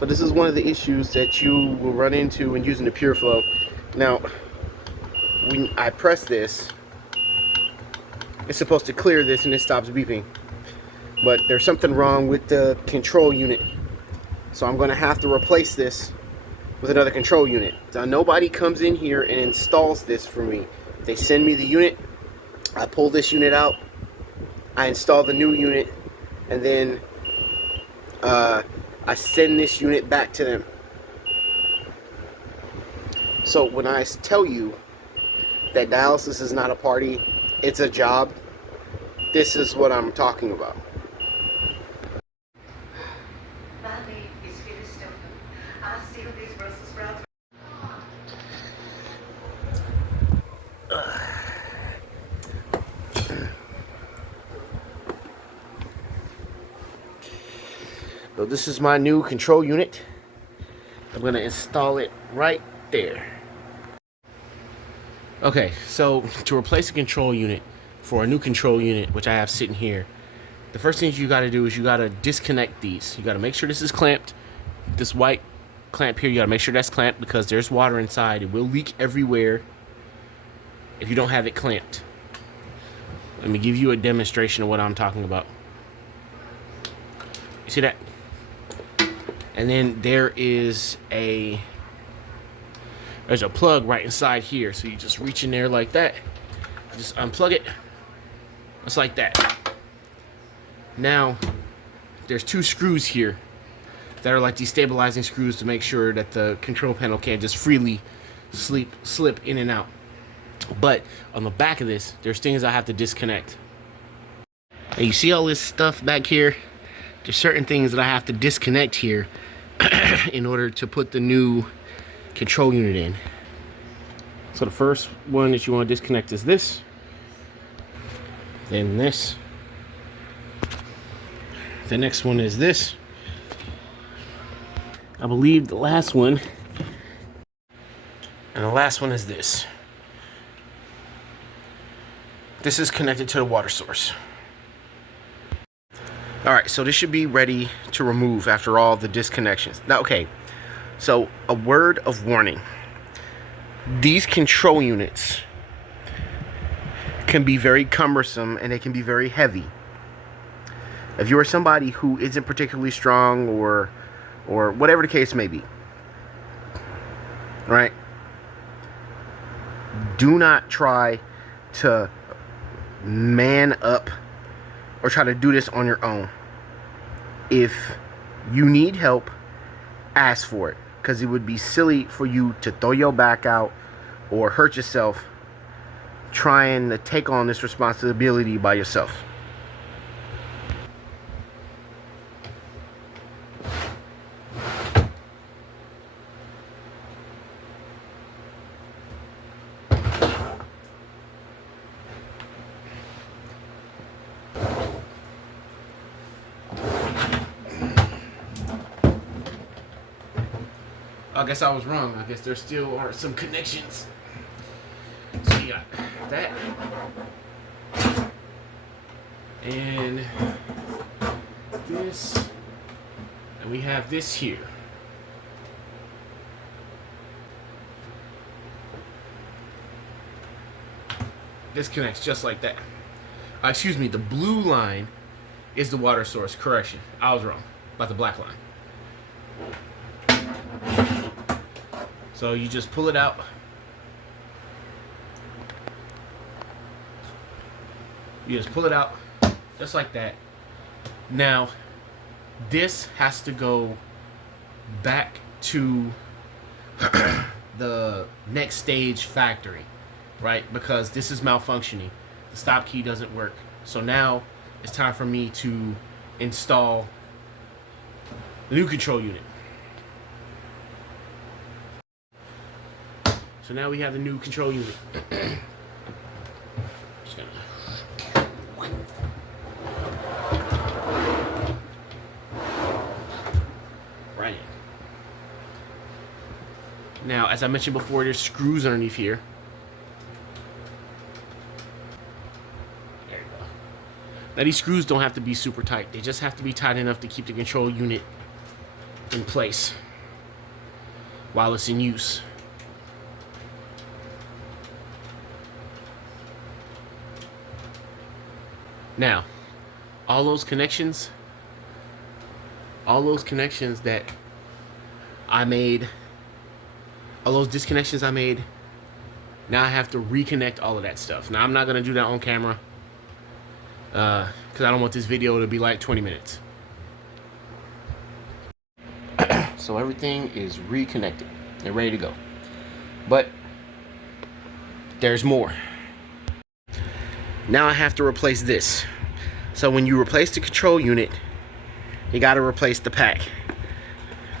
So this is one of the issues that you will run into when using the PureFlow. Now, when I press this, it's supposed to clear this and it stops beeping. But there's something wrong with the control unit. So I'm going to have to replace this with another control unit. Now nobody comes in here and installs this for me. They send me the unit, I pull this unit out, I install the new unit, and then I send this unit back to them. So when I tell you that dialysis is not a party, it's a job, this is what I'm talking about. So this is my new control unit. I'm going to install it right there. Okay, so to replace a control unit for a new control unit, which I have sitting here, the first thing you got to do is you got to disconnect these. You got to make sure this is clamped. This white clamp here, you got to make sure that's clamped because there's water inside. It will leak everywhere if you don't have it clamped. Let me give you a demonstration of what I'm talking about. You see that? And then there's a plug right inside here. So you just reach in there like that. Just unplug it. Just like that. Now, there's two screws here that are like destabilizing screws to make sure that the control panel can't just freely slip in and out. But on the back of this, there's things I have to disconnect. And you see all this stuff back here? There's certain things that I have to disconnect here in order to put the new control unit in. So the first one that you want to disconnect is this. Then this. The next one is this. I believe the last one. And the last one is this. This is connected to the water source. Alright, so this should be ready to remove after all the disconnections. Now, okay, so a word of warning. These control units can be very cumbersome and they can be very heavy. If you are somebody who isn't particularly strong or whatever the case may be, right? Do not try to man up or try to do this on your own. If you need help, ask for it, because it would be silly for you to throw your back out or hurt yourself trying to take on this responsibility by yourself. I guess I was wrong. I guess there still are some connections. So you got that. And this. And we have this here. This connects just like that. Excuse me, the blue line is the water source. Correction. I was wrong about the black line. So you just pull it out. You just pull it out just like that. Now, this has to go back to the next stage factory, right? Because this is malfunctioning. The stop key doesn't work. So now it's time for me to install the new control unit. So now we have the new control unit. Right. Now, as I mentioned before, there's screws underneath here. There you go. Now these screws don't have to be super tight. They just have to be tight enough to keep the control unit in place while it's in use. Now, all those connections that I made, all those disconnections I made, now I have to reconnect all of that stuff. Now, I'm not going to do that on camera because I don't want this video to be like 20 minutes. So everything is reconnected and ready to go. But there's more. Now I have to replace this. So when you replace the control unit, you got to replace the pack,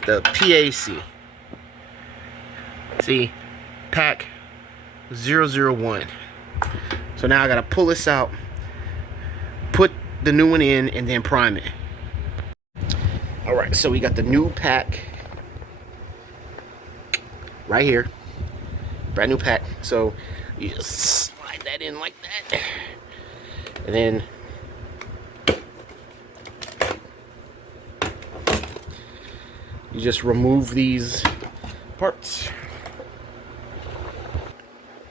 the PAC. See, pack 001. So now I got to pull this out, put the new one in, and then prime it. Alright, so we got the new pack right here. Brand new pack. So you just slide that in like that. And then you just remove these parts.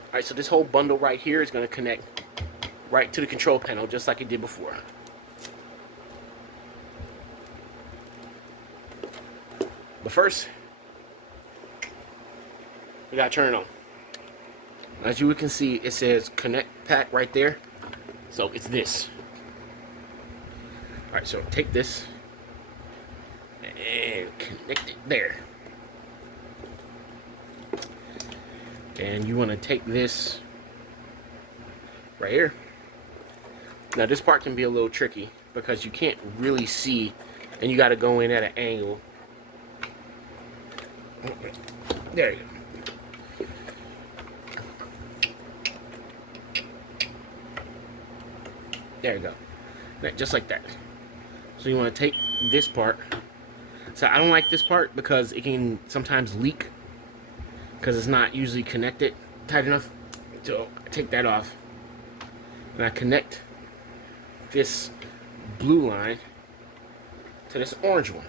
Alright, so this whole bundle right here is going to connect right to the control panel just like it did before. But first, we gotta turn it on. As you can see, it says connect pack right there. So it's this. Alright, so take this and connect it there. And you want to take this right here. Now this part can be a little tricky because you can't really see and you got to go in at an angle. There you go. There you go. Just like that. So you want to take this part. So I don't like this part because it can sometimes leak because it's not usually connected tight enough. So I take that off. And I connect this blue line to this orange one.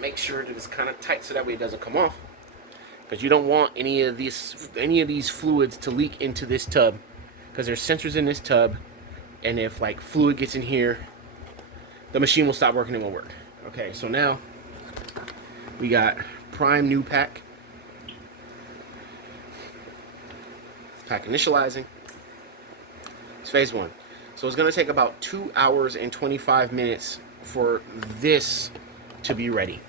Make sure that it's kind of tight so that way it doesn't come off, because you don't want any of these fluids to leak into this tub, because there's sensors in this tub, and if like fluid gets in here, the machine will stop working and won't work. Okay, so now we got prime new pack initializing. It's phase 1, so it's going to take about 2 hours and 25 minutes for this to be ready.